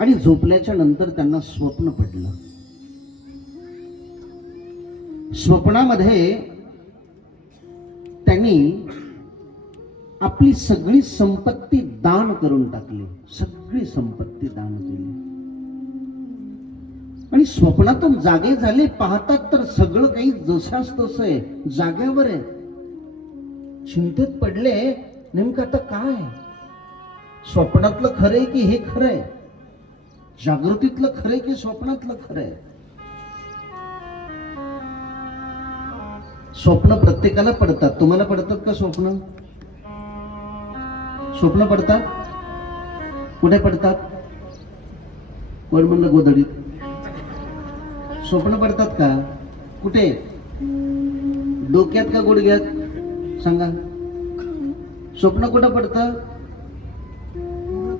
आणि झोपल्याच्या नंतर त्यांना स्वप्न पडलं. स्वप्नामध्ये त्यांनी आपली सगळी संपत्ती दान करून टाकली. सगळी संपत्ती दान केली. आणि स्वप्नातून जागे झाले पाहतात तर सगळं काही जशाच तसं आहे. जाग्यावर आहे. चिंतेत पडले नेमकं आता काय? स्वप्नातलं खरंय की हे खरंय जागृतीतलं खरंय की स्वप्नातलं खरंय? स्वप्न प्रत्येकाला पडतात. तुम्हाला पडतात का स्वप्न? स्वप्न पडतात? कुठे पडतात? कोण म्हणलं गोधडीत? स्वप्न पडतात का? कुठे? डोक्यात का गुडघ्यात? सांगा. स्वप्न कुठं पडतं?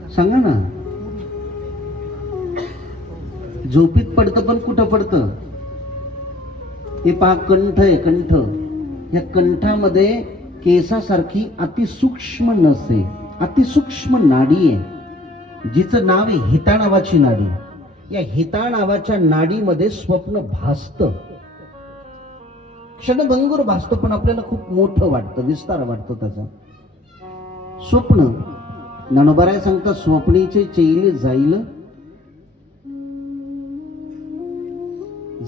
सांगा ना. झोपीत पडतं पण कुठं पडतं? हे पहा कंठ आहे कंठ. या कंठामध्ये केसासारखी अतिसूक्ष्म नस आहे. अतिसूक्ष्म नाडी आहे. जिचं नाव आहे हिता नावाची नाडी. या हिता नावाच्या नाडीमध्ये स्वप्न भासत. क्षणभंगूर भासतं पण आपल्याला खूप मोठं वाटतं विस्तार वाटतं त्याचा. स्वप्न. ज्ञानोबराय सांगतात स्वप्नीचे चैले जाईल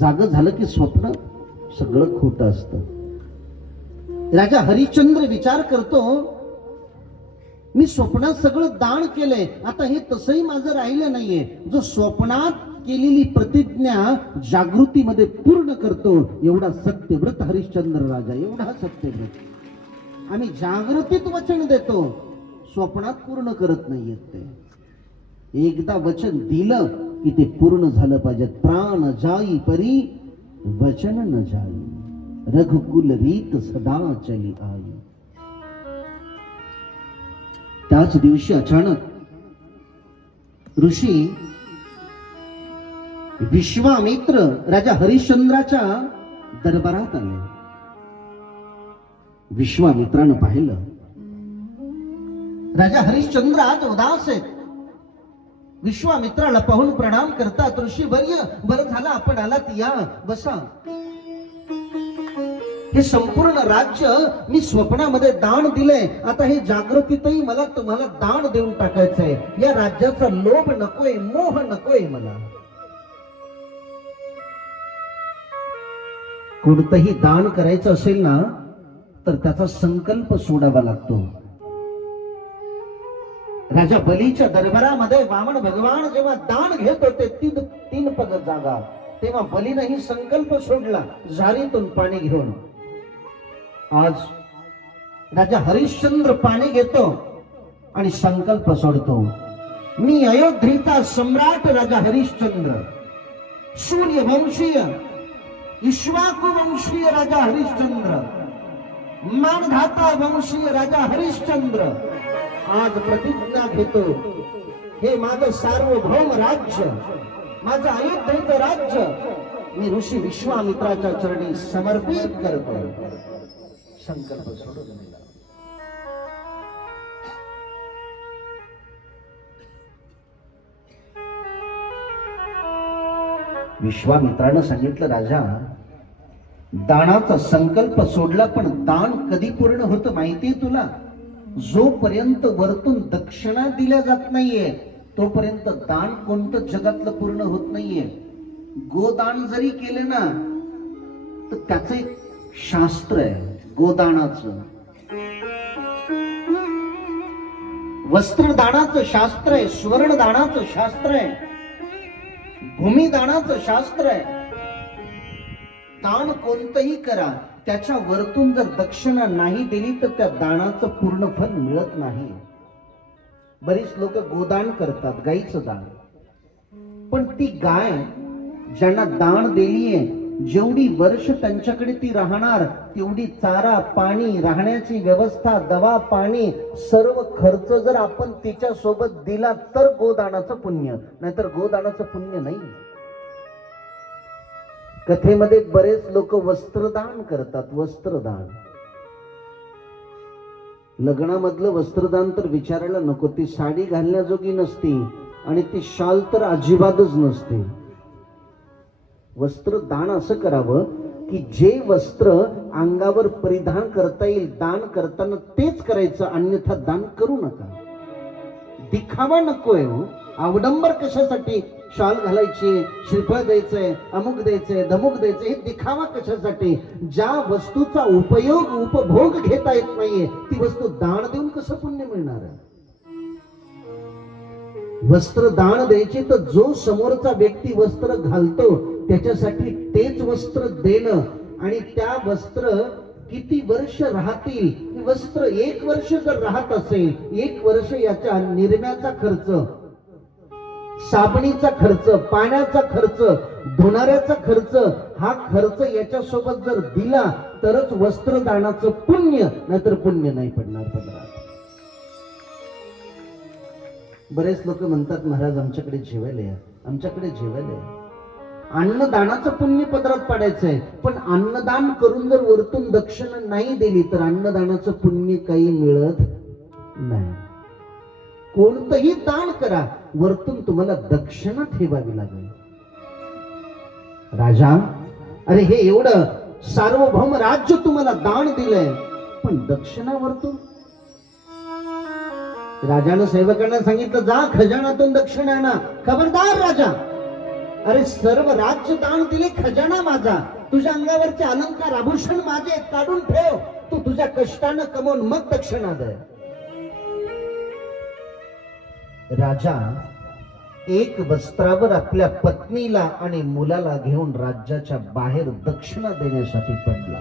जाग झालं की स्वप्न सगळं खोट असतं. राजा हरिश्चंद्र विचार करतो मी स्वप्नात सगळं दान केलंय आता हे तसंही माझं राहिलं नाहीये. जो स्वप्नात केलेली प्रतिज्ञा जागृतीमध्ये पूर्ण करतो एवढा सत्यव्रत हरिश्चंद्र राजा एवढा सत्यव्रत. आम्ही जागृतीत वचन देतो स्वप्नात पूर्ण करत नाहीयेत ते. एकदा वचन दिलं की ते पूर्ण झालं पाहिजे. प्राण जाई परी वचन न जाई. रघुकुल रीत सदा चली आई. त्याच दिवशी अचानक ऋषी विश्वामित्र राजा हरिश्चंद्राच्या दरबारात आले. विश्वामित्रानं पाहिलं. राजा हरिश्चंद्र आज उदास आहेत. विश्वामित्राला पाहून प्रणाम करतात ऋषी वर्य बरं झाला आपण आलात या बसा. हे संपूर्ण राज्य मी स्वप्नामध्ये दान दिलंय. आता हे जागृतीतही मला तुम्हाला दान देऊन टाकायचंय. या राज्याचा लोभ नकोय मोह नकोय मला. कोणतंही दान करायचं असेल ना तर त्याचा संकल्प सोडावा लागतो. राजा बलीच्या दरबारामध्ये वामन भगवान जेव्हा दान घेत होते तीन तीन पग जागा. तेव्हा बलीनंही संकल्प सोडला झारीतून पाणी घेऊन. आज राजा हरिश्चंद्र पाणी घेतो आणि संकल्प सोडतो. मी अयोध्येचा सम्राट राजा हरिश्चंद्र. सूर्यवंशीय इक्ष्वाकु वंशीय राजा हरिश्चंद्र. मानधाता वंशीय राजा हरिश्चंद्र. आज प्रतिज्ञा घेतो. हे माझं सार्वभौम राज्य माझं अयोध्येच राज्य मी ऋषी विश्वामित्राच्या चरणी समर्पित करतो. संकल्प सोडून दिला विश्वामित्रानं सांगितलं राजा दानाचा संकल्प सोडला पण दान कधी पूर्ण होतं माहितीये तुला? जोपर्यंत वरतून दक्षिणा दिल्या जात नाहीये तोपर्यंत दान कोणतं जगातलं पूर्ण होत नाहीये. गोदान जरी केले ना तर त्याच एक शास्त्र आहे गोदानाचं. वस्त्रदानाचं शास्त्र आहे सुवर्णदानाचं शास्त्र आहे. भूमिदानाचं शास्त्र आहे. दान कोणतंही करा त्याच्या वरतून जर दक्षिणा नाही दिली तर त्या दानाचं पूर्ण फल मिळत नाही. बरीच लोक गोदान करतात गाईचं दान. पण ती गाय ज्यांना दान दिलीये जेवढी वर्ष त्यांच्याकडे ती राहणार तेवढी चारा पाणी राहण्याची व्यवस्था दवा पाणी सर्व खर्च जर आपण तिच्या सोबत दिला तर गोदानाचं पुण्य नाहीतर गोदानाचं पुण्य नाही. कथेमध्ये बरेच लोक वस्त्रदान करतात वस्त्रदान. लग्नामधलं वस्त्रदान तर विचारायला नको ती साडी घालण्याजोगी नसती आणि ती शाल तर अजिबातच नसते. वस्त्र दान असं करावं की जे वस्त्र अंगावर परिधान करता येईल दान करताना तेच करायचं अन्यथा दान करू नका. दिखावा नकोय हो. अवडंबर कशासाठी? शाल घालायची श्रीफळ द्यायचंय अमुक द्यायचंय धमुक द्यायचंय हे दिखावा कशासाठी? ज्या वस्तूचा उपयोग उपभोग घेता येत नाहीये ती वस्तू दान देऊन कसं पुण्य मिळणार? आहे वस्त्र दान द्यायचे तर जो समोरचा व्यक्ती वस्त्र घालतो त्याच्यासाठी तेच वस्त्र देणं आणि त्या वस्त्र किती वर्ष राहतील? वस्त्र एक वर्ष जर राहत असेल एक वर्ष याच्या निर्म्याचा खर्च साबणीचा खर्च पाण्याचा खर्च धुणाऱ्याचा खर्च हा खर्च याच्यासोबत जर दिला तरच वस्त्रदानाचं पुण्य नाहीतर पुण्य नाही पडणार पदरात. बरेच लोक म्हणतात महाराज आमच्याकडे जेवायला या. आमच्याकडे जेवायला या. अन्नदानाचं पुण्य पदरात पाडायचंय पण अन्नदान करून जर वरतून दक्षिणा नाही दिली तर अन्नदानाचं पुण्य काही मिळत नाही. कोणतंही दान करा वरतून तुम्हाला दक्षिणा ठेवावी लागेल. राजा अरे हे एवढं सार्वभौम राज्य तुम्हाला दान दिलंय पण दक्षिणा वरतून राजानं सेवकांना सांगितलं जा खजानातून दक्षिण आणा. खबरदार राजा अरे सर्व राज्य दान दिले खजाना माझा. तुझ्या अंगावरचे अलंकार आभूषण माझे काढून ठेव. तू तुझ्या कष्टानं कमवून मग दक्षिणा दे. राजा एक वस्त्रावर आपल्या पत्नीला आणि मुलाला घेऊन राज्याच्या बाहेर दक्षिणा देण्यासाठी पडला.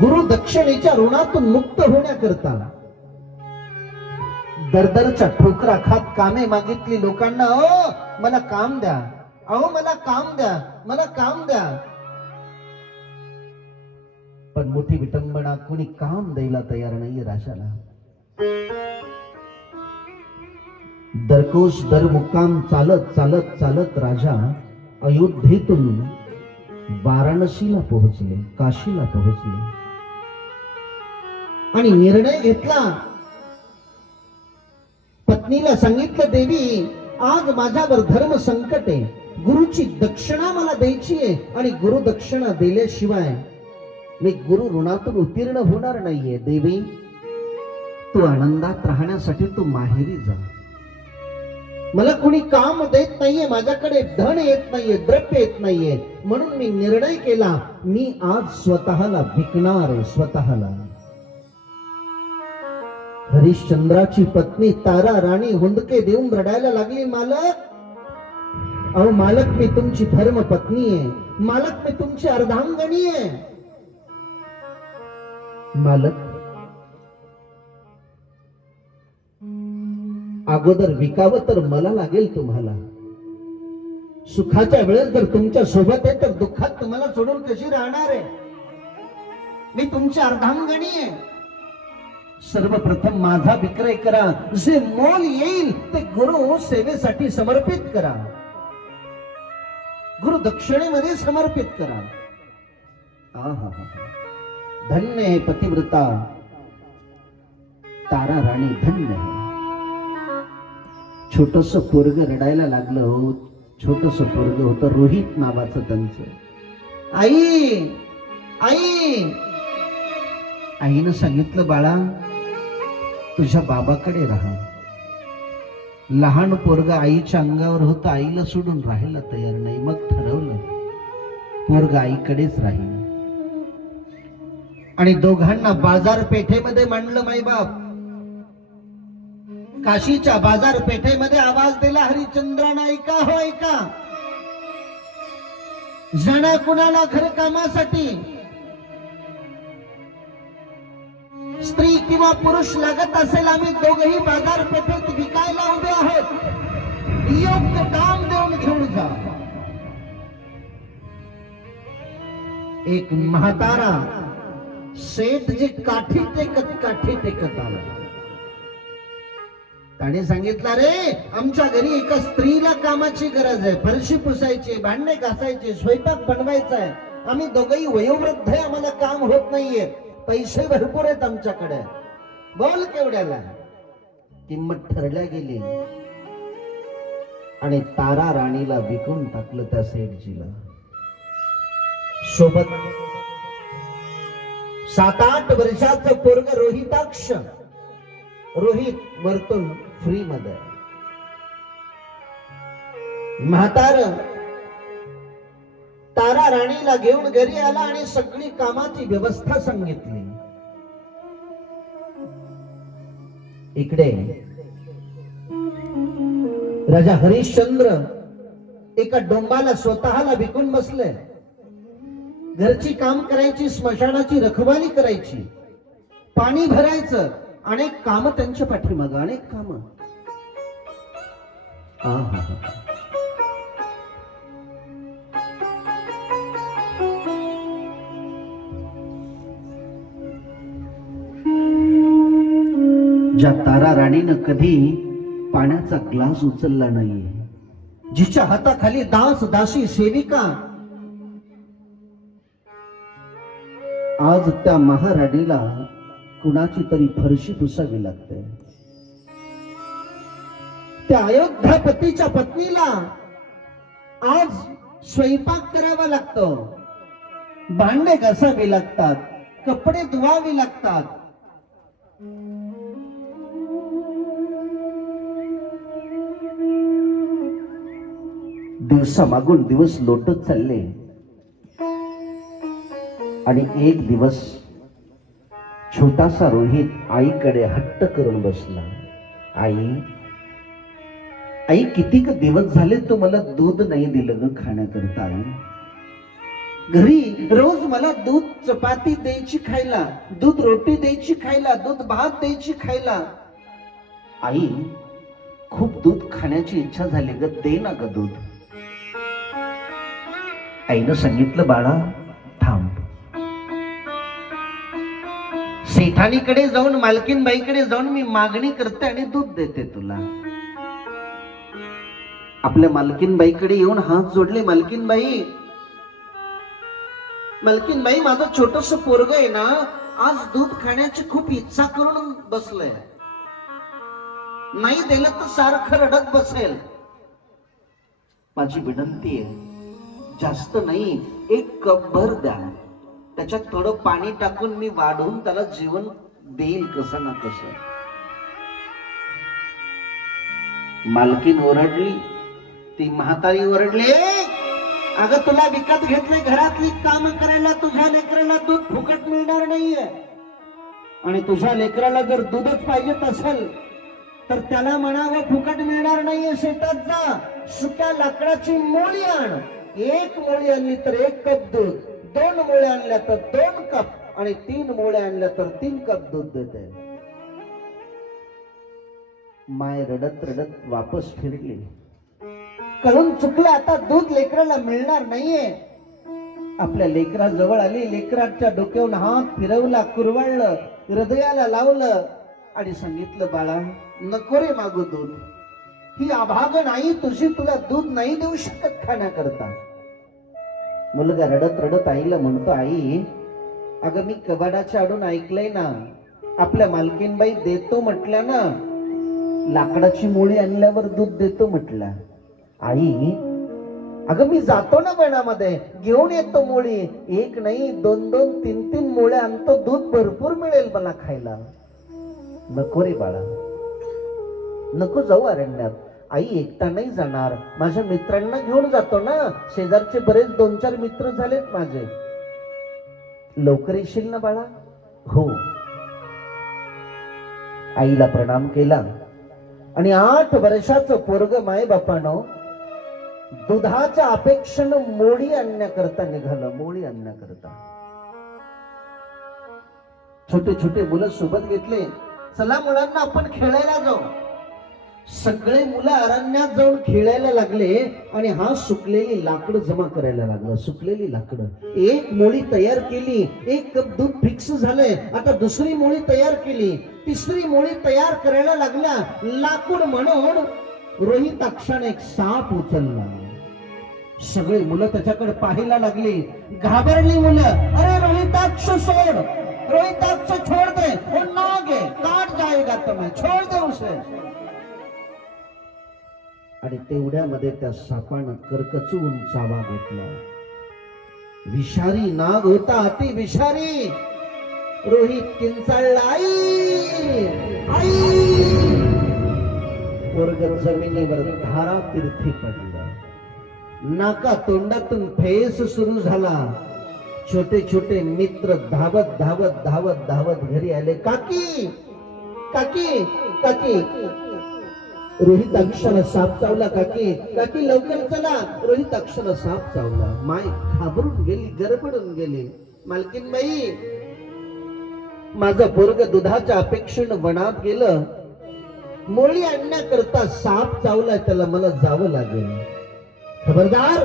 गुरु दक्षिणेच्या ऋणातून मुक्त होण्याकरता दरदरच्या ठोकरा खात कामे मागितली लोकांना अहो मला काम द्या. अहो मला काम द्या. मला काम द्या. पण मोठी विटंबना कुणी काम द्यायला तयार नाहीये राजाला. दरकोश दर मुक्काम चालत चालत चालत राजा अयोध्येतून वाराणसीला पोहोचले काशीला पोहोचले. आणि निर्णय घेतला. पत्नीला सांगितलं देवी आज माझ्यावर धर्म संकट. आहे गुरुची दक्षिणा मला द्यायची आहे आणि गुरु दक्षिणा दिल्याशिवाय मी गुरु ऋणातून उत्तीर्ण होणार नाहीये. देवी तू आनंदात राहण्यासाठी तू माहेरी जा. मला कुणी काम देत नाहीये माझ्याकडे धन येत नाहीये द्रव्य येत नाहीये. म्हणून मी निर्णय केला मी आज स्वतःला विकणार आहे स्वतःला. हरिश्चंद्राची पत्नी तारा राणी हुंदके देऊन रडायला लागली मालक. अहो मालक मी तुमची धर्म पत्नी आहे. मालक मी तुमची अर्धांगणी आहे. मालक अगोदर विकावं तर मला लागेल तुम्हाला. सुखाच्या वेळेस जर तुमच्यासोबत आहे तर दुःखात तुम्हाला सोडून कशी राहणार आहे? मी तुमची अर्धांगणी आहे. सर्वप्रथम माझा विक्रय करा. जे मोल येईल ते गुरु सेवेसाठी समर्पित करा. गुरु दक्षिणेमध्ये समर्पित करा. आहा धन्य है पतिव्रता. तारा राणी धन्य है छोटस पोरग रडायला लागलं हो छोटस पोरग होत रोहित नावाचं त्यांचं. आई आई! आईनं सांगितलं बाळा तुझ्या बाबाकडे राहा. लहान पोरग आईच्या अंगावर होतं आईला सोडून राहायला तयार नाही. मग ठरवलं पोरग आईकडेच राहील. आणि दोघांना बाजारपेठेमध्ये मांडलं माईबाप काशीच्या बाजारपेठेमध्ये आवाज दिला हरिचंद्र ऐका हो ऐका जणा कुणाला घरकामासाठी? स्त्री किंवा पुरुष लागत असेल आम्ही दोघही बाजारपेठेत विकायला उभे आहोत. योग्य काम देऊन घेऊन जा. एक म्हातारा शेठ जे काठी टेकत काठी टेकत आला. आणि सांगितलं रे आमच्या घरी एका स्त्रीला कामाची गरज आहे. फरशी पुसायची भांडे घासायचे स्वयंपाक बनवायचा आहे. आम्ही दोघही वयोवृद्ध आहे आम्हाला काम होत नाहीये. पैसे भरपूर आहेत आमच्याकडे. बोल केवढ्याला. किंमत ठरल्या गेली. आणि तारा राणीला विकून टाकलं त्या सेठजीला. सोबत सात आठ वर्षाचं पोरग रोहिताक्ष. रोहित वरतून फ्रीमध्ये म्हातार तारा राणीला घेऊन घरी आला आणि सगळी कामाची व्यवस्था सांगितली. इकडे. राजा हरिश्चंद्र एका डोंबाला स्वतःला विकून बसले. घरची काम करायची स्मशानाची रखवाली करायची. पाणी भरायचं. अनेक काम त्यांच्या पाठीमाग अनेक काम. ज्या तारा राणीनं कधी पाण्याचा ग्लास उचलला नाहीये जिच्या हाताखाली दास दासी सेविका आज त्या महाराणीला कुणाची तरी फरशी पुसावी लागते. त्या अयोध्यापतीच्या पत्नीला आज स्वयंपाक करावा लागतो. भांडे घासावी लागतात कपडे धुवावे लागतात. दिवसामागून दिवस लोटत चालले. आणि एक दिवस छोटासा रोहित आईकडे हट्ट करून बसला. आई आई किती दिवस झाले तू मला दूध नाही दिलं ग खाण्याकरता? आई घरी रोज मला दूध चपाती द्यायची खायला दूध रोटी द्यायची खायला दूध भात द्यायची खायला. आई खूप दूध खाण्याची इच्छा झाली ग दे ना ग दूध. आईनं सांगितलं बाळा थांब. सेठानीकडे जाऊन मालकीनबाईकडे जाऊन मी मागणी करते आणि दूध देते तुला. आपल्या मालकीनबाईकडे येऊन हात जोडले मालकीनबाई मालकीनबाई माझं छोटस पोरग आहे ना आज दूध खाण्याची खूप इच्छा करून बसलंय. नाही दिलं तर सारखं रडत बसेल. माझी विनंती आहे जास्त नाही एक कप भर द्या. त्याच्यात थोडं पाणी टाकून मी वाढवून त्याला जीवन देईल कसं ना कसं. मालकीन ओरडली ती म्हातारी ओरडली अगं तुला विकत घेतले घरातली काम करायला तुझ्या लेकराला दूध फुकट मिळणार नाहीये. आणि तुझ्या लेकराला जर दूधच पाहिजेत असेल तर त्याला म्हणावं फुकट मिळणार नाहीये शेतात जा. सुक्या लाकडाची मोळी आण. एक मोळी आणली तर एक कप दूध. दोन मोळ्या आणल्या तर दोन कप आणि तीन मोळ्या आणल्या तर तीन कप दूध देते. माय रडत रडत वापस फिरली. कळून चुकलं आता दूध लेकराला मिळणार नाहीये. आपल्या लेकरा जवळ आली लेकराच्या डोक्यावर हात फिरवला कुरवाळलं हृदयाला लावलं आणि सांगितलं बाळा नको रे मागू दूध. ही अभाग नाही तुझी तुला दूध नाही देऊ शकत खाण्याकरता. मुलगा रडत रडत आईला म्हणतो आई अगं मी कबाडाच्या आडून ऐकलंय ना आपल्या मालकीनबाई देतो म्हटल्या ना लाकडाची मुळी आणल्यावर दूध देतो म्हटल्या. आई अगं मी जातो ना वनामध्ये घेऊन येतो मुळी एक नाही दोन दोन तीन तीन मुळे आणतो दूध भरपूर मिळेल मला खायला. नको रे बाळा नको जाऊ अरण्यात आई एकटा नाही जाणार. माझ्या मित्रांना घेऊन जातो ना. शेजारचे बरेच दोन चार मित्र झालेत माझे. लवकर येशील ना बाळा? हो. आईला प्रणाम केला. आणि आठ वर्षाचं पोरग मायबापानं दुधाच्या अपेक्षेनं मोळी आणण्याकरता निघालं. मोळी आणण्याकरता. छोटे छोटे मुलं सोबत घेतले. चला मुलांना आपण खेळायला जाऊ. सगळे मुलं अरण्यात जाऊन खेळायला लागले आणि हा सुकलेली लाकडं जमा करायला लागला सुकलेली लाकडं. एक मोळी तयार केली एक कप दूध फिक्स झालंय. आता दुसरी मोळी तयार केली तिसरी मोळी तयार करायला लागल्या. लाकूड म्हणून रोहिताक्षाने एक साप उचलला. सगळी मुलं त्याच्याकडे पाहायला लागली. घाबरली मुलं. अरे रोहिताक्ष सोड. रोहिताक्ष छोड़ दे. हो, वो ना है काट जाएगा तुम्हें. छोड़ दे उसे आणि तेवढ्यामध्ये त्या सापानं करकचून चावा घेतला. विषारी नाग होता अति विषारी. रोहित किंचाळला आई आई! वर्ग जमिनीवर धारा तीर्थी पडला. नाका तोंडातून फेस सुरू झाला. छोटे छोटे मित्र धावत धावत धावत धावत घरी आले. काकी काकी काकी रोहित अक्षर साप चावला काकी. काकी लवकर चला. रोहित अक्षर साप चावला. माय घाबरून गेली गरबडून गेली. मालकीन बाई माझं पोरग दुधाच्या अपेक्षेनं वनात गेलं. मोळी आणण्याकरता साप चावलाय त्याला मला जावं लागेल. खबरदार?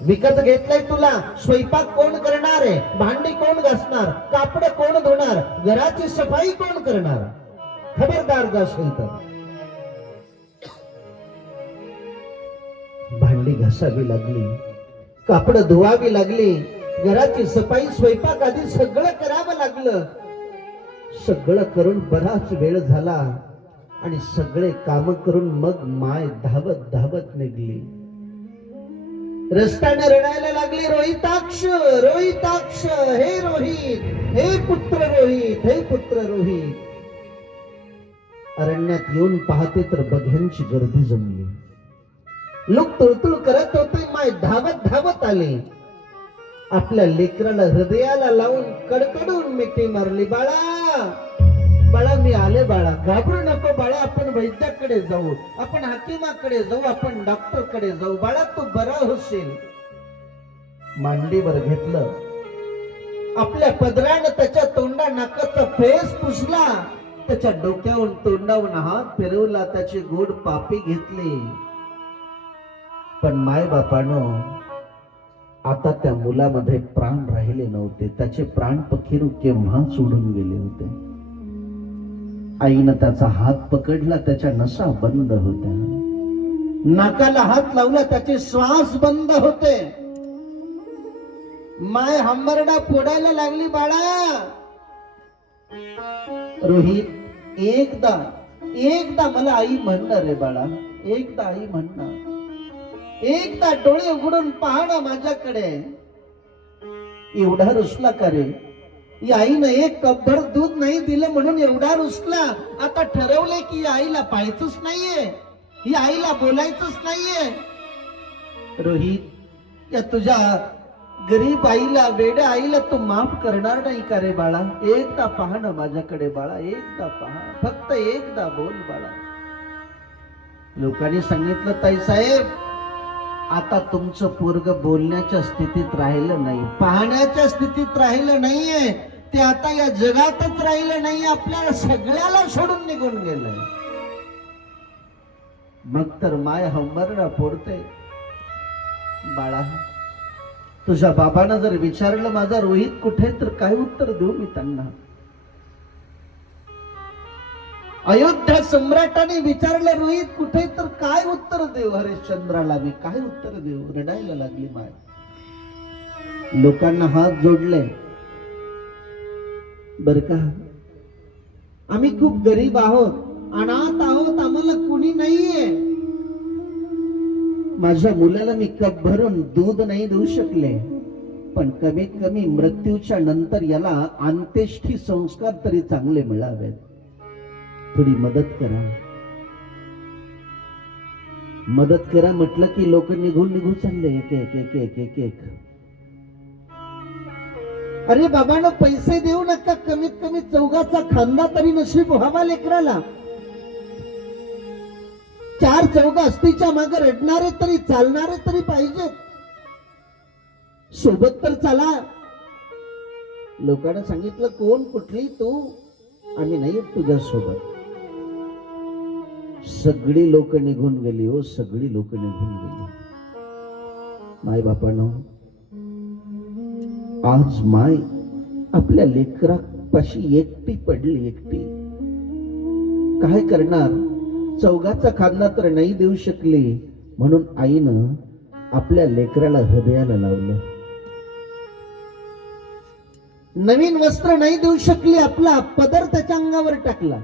विकत घेतलंय तुला. स्वयंपाक कोण करणार आहे? भांडी कोण घासणार? कापड कोण धुणार? घराची सफाई कोण करणार? खबरदार जाशील तर. भांडी घासावी लागली कापड धुवावी लागली घराची सफाई स्वयंपाक आधी सगळं करावं लागलं. सगळं करून बराच वेळ झाला आणि सगळे काम करून मग माय धावत धावत निघली. रस्त्याने रडायला लागली रोहिताक्ष रोहिताक्ष हे रोहित हे पुत्र रोहित हे पुत्र रोहित. अरण्यात येऊन पाहते तर बघ्यांची गर्दी जमली. लोक तुळतुळ करत होते माय धावत धावत आले. आपल्या लेकराला हृदयाला लावून कडकडून मिठी मारली बाळा बाळा मी आले बाळा. घाबरू नको बाळा आपण वैद्याकडे जाऊ. आपण हाकिमाकडे जाऊ आपण डॉक्टरकडे जाऊ. बाळा तू बरा होशील. मांडीवर घेतलं. आपल्या पदरानं त्याच्या तोंडा नाकाचा फेस पुसला. त्याच्या डोक्यावरून तोंडावरून हात फिरवला त्याचे गोड पापी घेतले. पण माय बापानं आता त्या मुलामध्ये प्राण राहिले नव्हते. त्याचे प्राण पखिरू केव्हा सोडून गेले होते? आईनं त्याचा हात पकडला त्याच्या नसा बंद होत्या. नाकाला हात लावला त्याचे श्वास बंद होते. माय हंबरडा फोडायला लागली बाळा. रोहित एकदा एकदा मला आई म्हणणार रे बाळा. एकदा आई म्हणणार. एकदा डोळे उघडून पाहणं माझ्याकडे. एवढा रुसला का रे? या आईनं एक कपभर दूध नाही दिलं म्हणून एवढा रुसला. आता ठरवले की या आईला पाहायचंच नाहीये. या आईला बोलायचंच नाहीये. रोहित या तुझ्या गरीब आईला वेड्या आईला तू माफ करणार नाही का रे बाळा? एकदा पहा ना माझ्याकडे बाळा एकदा पहा. फक्त एकदा बोल बाळा. लोकांनी सांगितलं ताई साहेब आता तुमचं पोरग बोलण्याच्या स्थितीत राहिलं नाही. पाहण्याच्या स्थितीत राहिलं नाहीये. ते आता या जगातच राहिलं नाही आपल्याला सगळ्याला सोडून निघून गेलंय. मग तर माय हंबरडा फोडते बाळा तुझ्या बाबानं जर विचारलं माझा रोहित कुठे तर काय उत्तर देऊ मी त्यांना? अयोध्या सम्राटाने विचारलं रोहित कुठे? तर काय उत्तर देऊ? हरिश्चंद्राला मी काय उत्तर देऊ? रडायला लागली माय लोकांना हात जोडले. बर का? आम्ही खूप गरीब आहोत. अनाथ आहोत. आम्हाला कुणी नाहीये. माझ्या मुलाला मी कप भरून दूध नाही देऊ शकले. पण कमीत कमी मृत्यूच्या नंतर याला अंत्येष्ठी संस्कार तरी चांगले मिळावेत. थोडी मदत करा. मदत करा म्हटलं की लोक निघून निघून चालले एक एक एक एक एक एक. अरे बाबांना पैसे देऊ नका. कमीत कमी चौघाचा खांदा तरी नशीब व्हावा लेकराला. चार चौघ असतीच्या मागे रडणारे तरी चालणारे तरी पाहिजेत. सोबत तर चला. लोकांना सांगितलं कोण कुठली तू? आम्ही नाही तुझ्या सोबत. सगळी लोक निघून गेली हो सगळी लोक निघून गेली. माय बापानो आज माय आपल्या लेकरापाशी एकटी पडली एकटी. काय करणार? चौघाचा खांदा तर नाही देऊ शकली. म्हणून आईनं आपल्या लेकराला हृदयाला लावलं. नवीन वस्त्र नाही देऊ शकली आपला पदर त्याच्या अंगावर टाकला.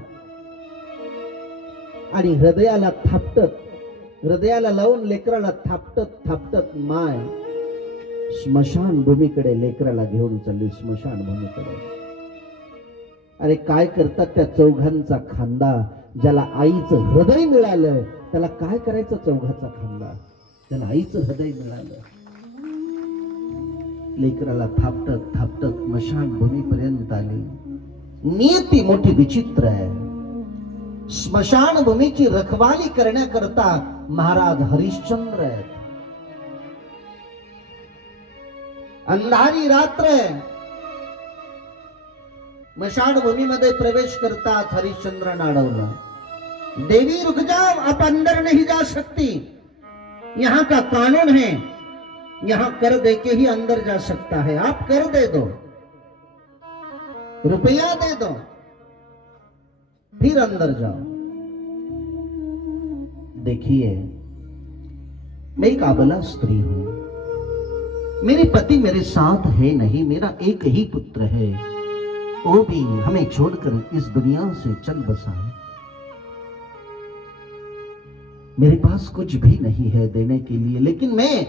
आणि हृदयाला थापटत हृदयाला लावून लेकराला थापटत थापटत माय स्मशान भूमीकडे लेकराला घेऊन चालली स्मशान भूमीकडे. अरे काय करतात त्या चौघांचा खांदा? ज्याला आईचं हृदय मिळालं त्याला काय करायचं चौघाचा खांदा त्याला आईचं हृदय मिळालं. लेकराला थापटत थापटत स्मशान भूमीपर्यंत आली. नियती मोठी विचित्र आहे. स्मशान भूमीची रखवाली करण्याकरता महाराज हरिश्चंद्र आहेत. अंधारी रात्र स्मशानभूमीमध्ये प्रवेश करतात हरिश्चंद्र नाडवला. देवी रुक जाओ, आप अंदर नहीं जा सकती. यहाँ का कानून है, यहाँ कर दे के ही अंदर जा सकता है. आप कर दे दो. रुपया दे दो. फिर अंदर जाओ. देखिए, मैं एक अबला स्त्री हूँ. मेरे पति मेरे साथ है नहीं, मेरा एक ही पुत्र है. वो भी हमें छोड़कर इस दुनिया से चल बसा है। मेरे पास कुछ भी नहीं है देने के लिए, लेकिन मैं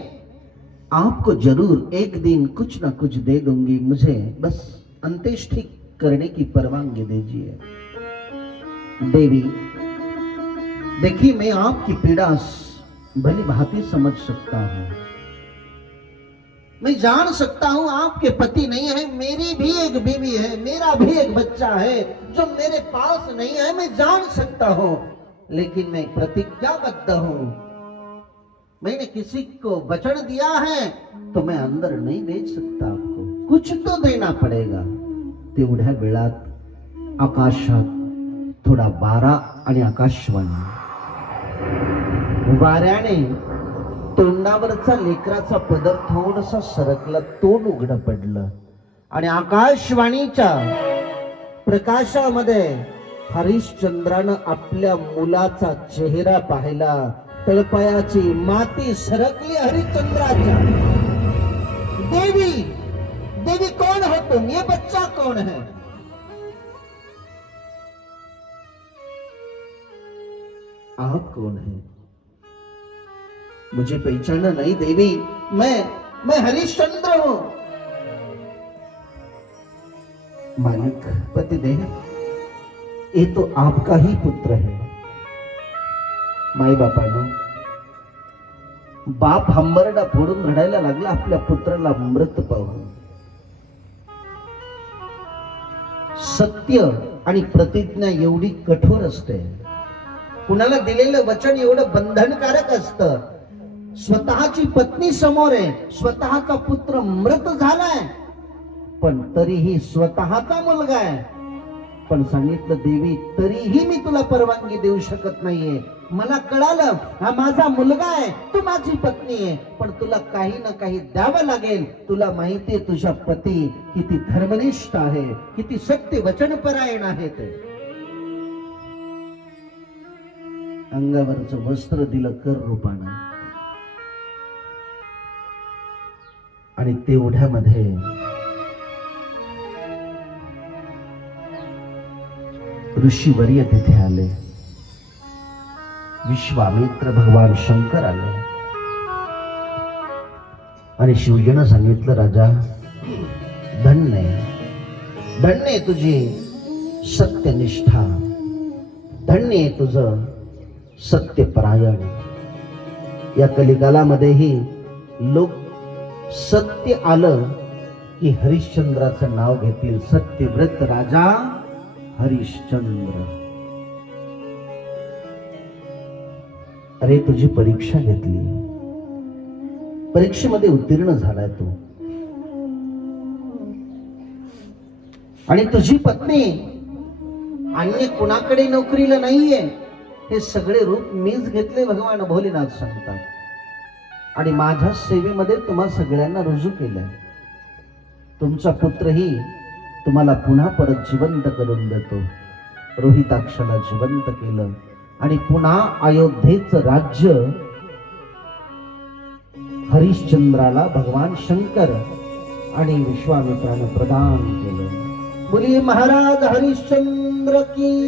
आपको ज़रूर एक दिन कुछ ना कुछ दे दूँगी। मुझे बस अंत्येष्टि करने की परवानगी दीजिए। देवी, देखिए, मैं आपकी पीड़ा भली भांति समझ सकता हूँ। मैं जान सकता हूँ आपके पति नहीं है, मेरी भी एक बीवी है, मेरा भी एक बच्चा है, जो मेरे पास नहीं है, मैं जान सकता हूँ। लेकिन मैं प्रतिज्ञाबद्ध हूँ। मैंने किसी को वचन दिया है तो मैं अंदर नहीं भेज सकता आपको। कुछ तो देना पडेगा। तेवढ्या वेळात आकाशात, थोडा वारा आणि आकाशवाणी। वाऱ्याने तोंडावरचा लेकराचा पदर थोडसा सरकला तोंड उघड पडलं. आणि आकाशवाणीच्या प्रकाशामध्ये हरिश्चंद्रानं आपल्या मुलाचा चेहरा पाहिला. तळपायाची माती सरकली हरिश्चंद्राच्या. देवी देवी कौन हो तुम? ये बच्चा कौन है? आप कौन है? मुझे पहचाना नहीं देवी। मैं मैं हरिश्चंद्र हूं। मालिक पतिदेव ये तो आपका ही पुत्र है। माई बापानं बाप हंबरडा फोडून रडायला लागला आपल्या पुत्राला मृत पाहून। सत्य आणि प्रतिज्ञा एवढी कठोर असते। कुणाला दिलेलं वचन एवढं बंधनकारक असतं। स्वतःची पत्नी समोर आहे. स्वतःचा पुत्र मृत झालाय. पण तरीही स्वतःचा मुलगा आहे. पण सांगितलं देवी तरीही मी तुला परवानगी देऊ शकत नाहीये. मला कळालं हा माझा मुलगा आहे. तू माझी पत्नी आहे. पण तुला काही ना काही द्यावं लागेल. तुला माहितीये तुझ्या पती किती धर्मनिष्ठ आहे. किती सत्य वचनपरायण आहे ते. अंगावरचं वस्त्र दिलं कर रूपानं. आणि तेवढ्यामध्ये ऋषीवर्य तिथे आले. विश्वामित्र भगवान शंकर आले. आणि शिवजीनं सांगितलं राजा धन्य धन्य तुझी सत्यनिष्ठा. धन्य आहे तुझं सत्यपरायण. या कलिकालामध्येही लोक सत्य आलं की हरिश्चंद्राचं नाव घेतील सत्यव्रत राजा हरिश्चंद्र. अरे तुझी परीक्षा घेतली. परीक्षेमध्ये उत्तीर्ण झालाय तू. आणि तुझी पत्नी अन्य कुणाकडे नोकरीला नाहीये हे सगळे रूप मीच घेतले भगवान भोलेनाथ सांगतात. आणि माझ्या सेवेमध्ये तुम्हा सगळ्यांना रुजू केलंय. तुमचा पुत्रही तुम्हाला पुन्हा परत जिवंत करून देतो. रोहिताक्षला जिवंत केलं आणि पुन्हा अयोध्येचं राज्य हरिश्चंद्राला भगवान शंकर आणि विश्वामित्रानं प्रदान केलं. बोलिये महाराज हरिश्चंद्र की